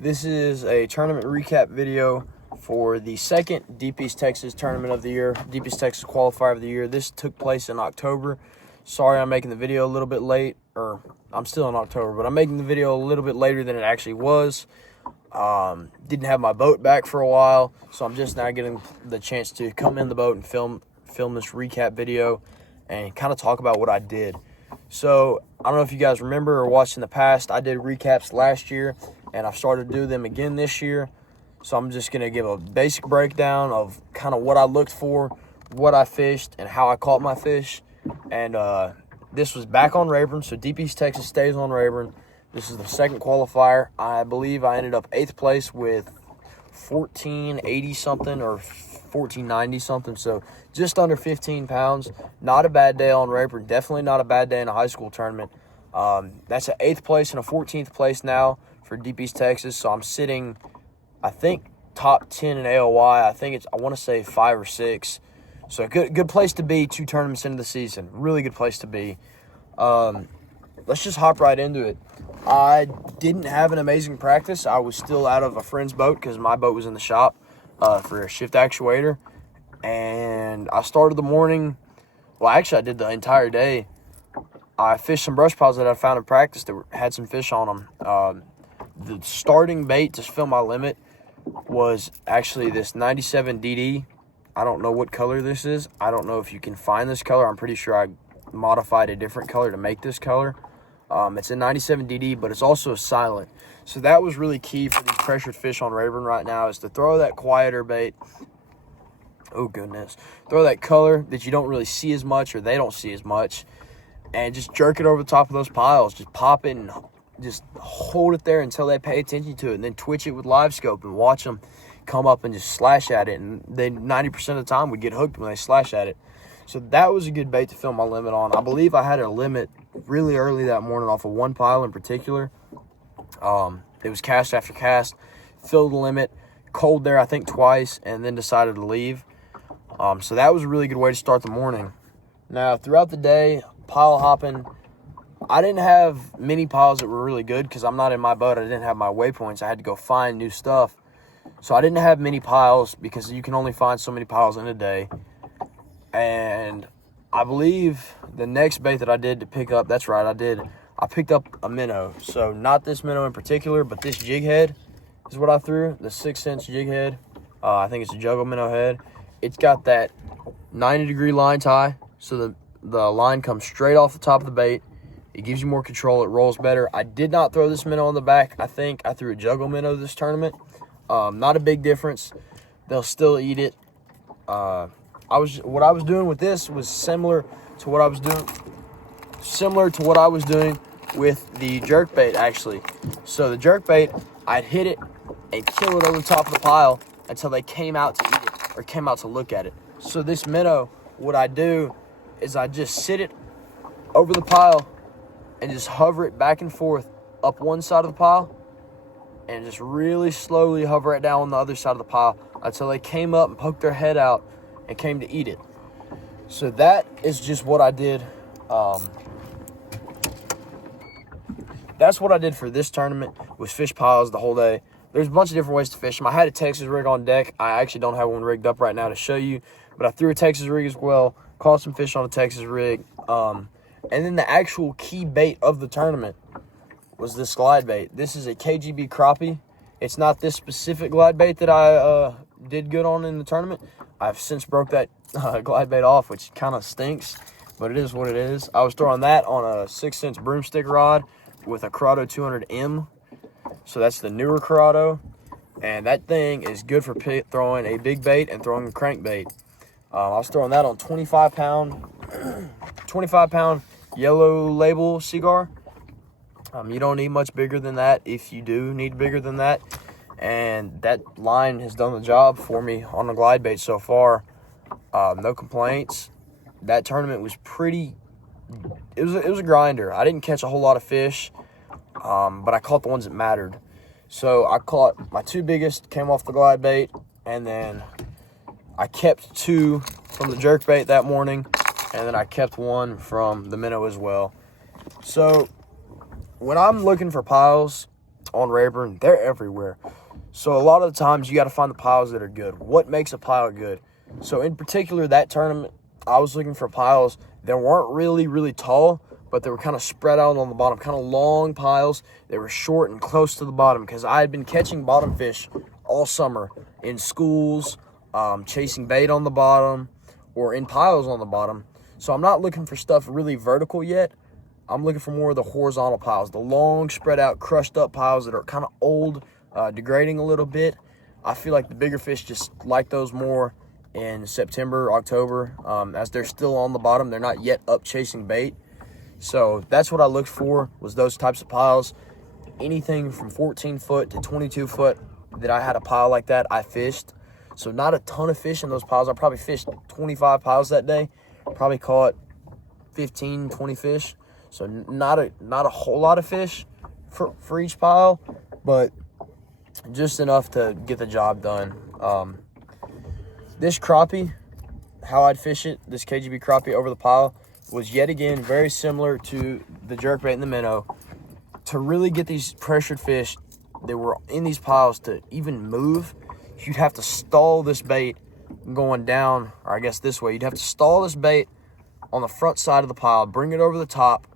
This is a tournament recap video for the second Deep East Texas tournament of the year, Deep East Texas qualifier of the year. This took place in October. Sorry I'm making the video a little bit late, or I'm still in October, but I'm making the video a little bit later than it actually was. Didn't have my boat back for a while, so I'm just now getting the chance to come in the boat and film this recap video and kind of talk about what I did. So I don't know if you guys remember or watched in the past, I did recaps last year and I've started to do them again this year. So I'm just going to give a basic breakdown of kind of what I looked for, what I fished, and how I caught my fish. And this was back on Rayburn, so Deep East Texas stays on Rayburn. This is the second qualifier. I believe I ended up 8th place with 1480 something or 1490 something, so just under 15 pounds. Not a bad day on Rayburn. Definitely not a bad day in a high school tournament. That's an 8th place and a 14th place now for Deep East Texas, so I'm sitting, I think, top 10 in AOY. I want to say 5 or 6. So good place to be 2 tournaments into the season. Really good place to be. Let's just hop right into it. I didn't have an amazing practice. I was still out of a friend's boat because my boat was in the shop for a shift actuator. And I started the morning. Well, actually, I did the entire day. I fished some brush piles that I found in practice that had some fish on them. The starting bait to fill my limit was actually this 97 DD. I don't know what color this is. I don't know if you can find this color. I'm pretty sure I modified a different color to make this color. It's a 97 DD, but it's also a silent. So that was really key for these pressured fish on Rayburn right now, is to throw that quieter bait. Oh, goodness. Throw that color that you don't really see as much, or they don't see as much, and just jerk it over the top of those piles. Just pop it and just hold it there until they pay attention to it, and then twitch it with live scope and watch them come up and just slash at it. And they 90% of the time would get hooked when they slash at it. So that was a good bait to fill my limit on. I believe I had a limit really early that morning off of one pile in particular. It was cast after cast, filled the limit, cold there I think twice, and then decided to leave. So that was a really good way to start the morning. Now throughout the day, pile hopping, I didn't have many piles that were really good because I'm not in my boat. I didn't have my waypoints. I had to go find new stuff. So I didn't have many piles because you can only find so many piles in a day. And I believe the next bait that I did to pick up, that's right, I picked up a minnow. So not this minnow in particular, but this jig head is what I threw, the 6-inch jig head. I think it's a juggle minnow head. It's got that 90-degree line tie, so the line comes straight off the top of the bait. It gives you more control. It rolls better. I did not throw this minnow on the back. I think I threw a juggle minnow this tournament. Not a big difference. They'll still eat it. What I was doing with this was similar to what I was doing with the jerk bait, actually. So the jerk bait, I'd hit it and kill it over the top of the pile until they came out to eat it or came out to look at it. So this minnow, what I do is I just sit it over the pile and just hover it back and forth up one side of the pile and just really slowly hover it down on the other side of the pile until they came up and poked their head out and came to eat it. So that is just what I did. That's what I did for this tournament, was fish piles the whole day. There's a bunch of different ways to fish them. I had a Texas rig on deck. I actually don't have one rigged up right now to show you, but I threw a Texas rig as well, caught some fish on a Texas rig. And then the actual key bait of the tournament was this glide bait. This is a KGB crappie. It's not this specific glide bait that I did good on in the tournament. I've since broke that glide bait off, which kind of stinks, but it is what it is. I was throwing that on a 6-inch broomstick rod with a Corrado 200M. So that's the newer Corrado, and that thing is good for throwing a big bait and throwing a crankbait. I was throwing that on 25-pound yellow label cigar. You don't need much bigger than that if you do need bigger than that. And that line has done the job for me on the glide bait so far. No complaints. That tournament was it was a grinder. I didn't catch a whole lot of fish, but I caught the ones that mattered. So I caught my 2 biggest, came off the glide bait, and then I kept 2 from the jerk bait that morning, and then I kept 1 from the minnow as well. So when I'm looking for piles, on Rayburn, they're everywhere. So a lot of the times you got to find the piles that are good. What makes a pile good? So in particular, that tournament, I was looking for piles that weren't really, really tall, but they were kind of spread out on the bottom, kind of long piles. They were short and close to the bottom because I had been catching bottom fish all summer in schools, chasing bait on the bottom, or in piles on the bottom. So I'm not looking for stuff really vertical yet. I'm looking for more of the horizontal piles, the long, spread out, crushed up piles that are kind of old, degrading a little bit. I feel like the bigger fish just like those more in September, October, as they're still on the bottom. They're not yet up chasing bait. So that's what I looked for, was those types of piles. Anything from 14 foot to 22 foot that I had a pile like that, I fished. So not a ton of fish in those piles. I probably fished 25 piles that day. Probably caught 15, 20 fish. So not a whole lot of fish for each pile, but just enough to get the job done. This crappie, how I'd fish it, this KGB crappie over the pile, was yet again very similar to the jerkbait and the minnow. To really get these pressured fish that were in these piles to even move, you'd have to stall this bait going down, or I guess this way. You'd have to stall this bait on the front side of the pile, bring it over the top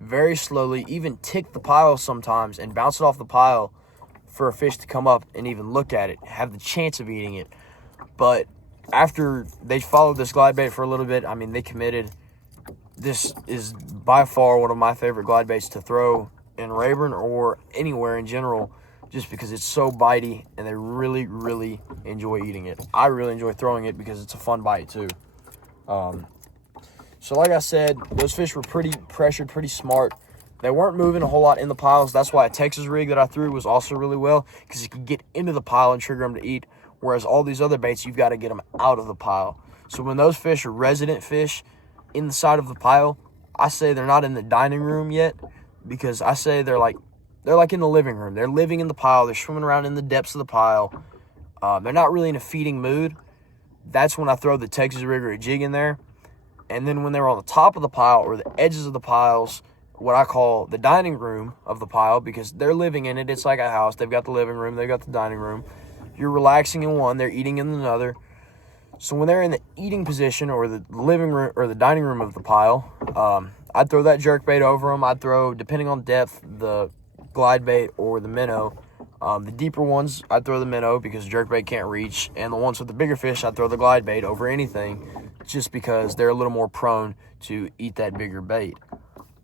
very slowly, even tick the pile sometimes and bounce it off the pile for a fish to come up and even look at it, have the chance of eating it. But after they followed this glide bait for a little bit, I mean, they committed. This is by far one of my favorite glide baits to throw in Rayburn or anywhere in general, just because it's so bitey and they really, really enjoy eating it. I really enjoy throwing it because it's a fun bite too. So like I said, those fish were pretty pressured, pretty smart. They weren't moving a whole lot in the piles. That's why a Texas rig that I threw was also really well, because you could get into the pile and trigger them to eat, whereas all these other baits, you've got to get them out of the pile. So when those fish are resident fish in the side of the pile, I say they're not in the dining room yet, because I say they're like in the living room. They're living in the pile. They're swimming around in the depths of the pile. They're not really in a feeding mood. That's when I throw the Texas rig or a jig in there. And then when they're on the top of the pile or the edges of the piles, what I call the dining room of the pile, because they're living in it. It's like a house. They've got the living room. They've got the dining room. You're relaxing in one. They're eating in another. So when they're in the eating position or the living room or the dining room of the pile, I'd throw that jerkbait over them. I'd throw, depending on depth, the glide bait or the minnow. The deeper ones, I'd throw the minnow because jerkbait can't reach. And the ones with the bigger fish, I'd throw the glide bait over anything, just because they're a little more prone to eat that bigger bait.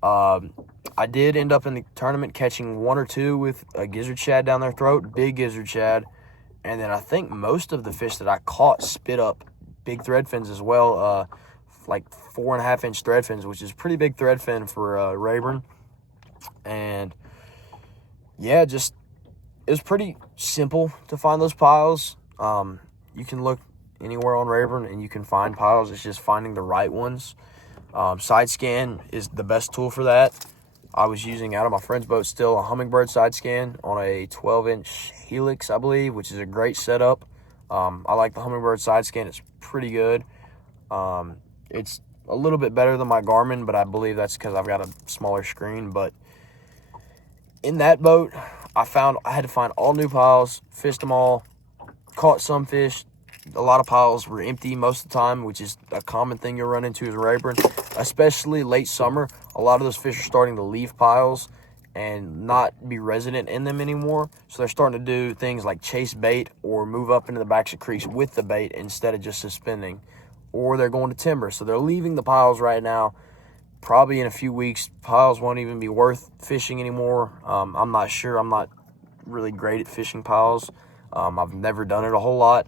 I did end up in the tournament catching one or two with a gizzard shad down their throat, big gizzard shad. And then I think most of the fish that I caught spit up big thread fins as well, like 4.5-inch thread fins, which is pretty big thread fin for Rayburn. And yeah, just it was pretty simple to find those piles. You can look anywhere on Rayburn and you can find piles. It's just finding the right ones. Side scan is the best tool for that. I was using, out of my friend's boat still, a Humminbird side scan on a 12-inch Helix, I believe, which is a great setup. I like the Humminbird side scan. It's pretty good. It's a little bit better than my Garmin, but I believe that's because I've got a smaller screen. But in that boat, I had to find all new piles, fished them all, caught some fish. A lot of piles were empty most of the time, which is a common thing you'll run into as a Rayburn, especially late summer. A lot of those fish are starting to leave piles and not be resident in them anymore. So they're starting to do things like chase bait or move up into the backs of creeks with the bait instead of just suspending. Or they're going to timber. So they're leaving the piles right now. Probably in a few weeks, piles won't even be worth fishing anymore. I'm not sure. I'm not really great at fishing piles. I've never done it a whole lot.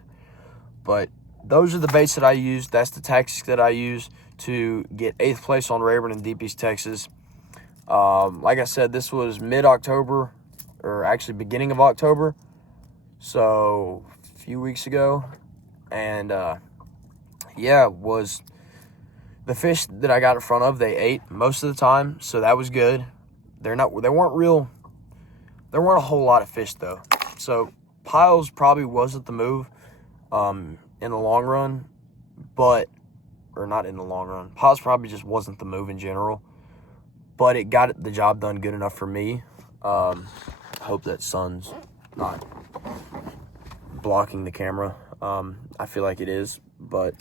But those are the baits that I use. That's the tactics that I use to get 8th place on Rayburn in Deep East Texas. Like I said, this was mid-October, or actually beginning of October. So a few weeks ago. And yeah, was the fish that I got in front of, they ate most of the time. So that was good. There weren't a whole lot of fish though. So piles probably wasn't the move. In the long run, or not in the long run. Piles probably just wasn't the move in general, but it got the job done good enough for me. Hold hope that sun's not blocking the camera. I feel like it is, but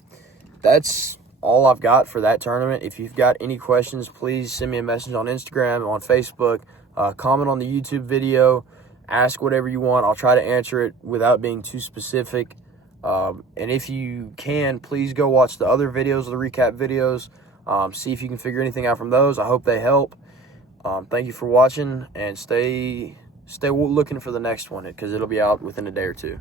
that's all I've got for that tournament. If you've got any questions, please send me a message on Instagram, on Facebook, comment on the YouTube video, ask whatever you want. I'll try to answer it without being too specific. And if you can, please go watch the other videos, the recap videos. See if you can figure anything out from those. I hope they help. Thank you for watching, and stay looking for the next one, because it'll be out within a day or two.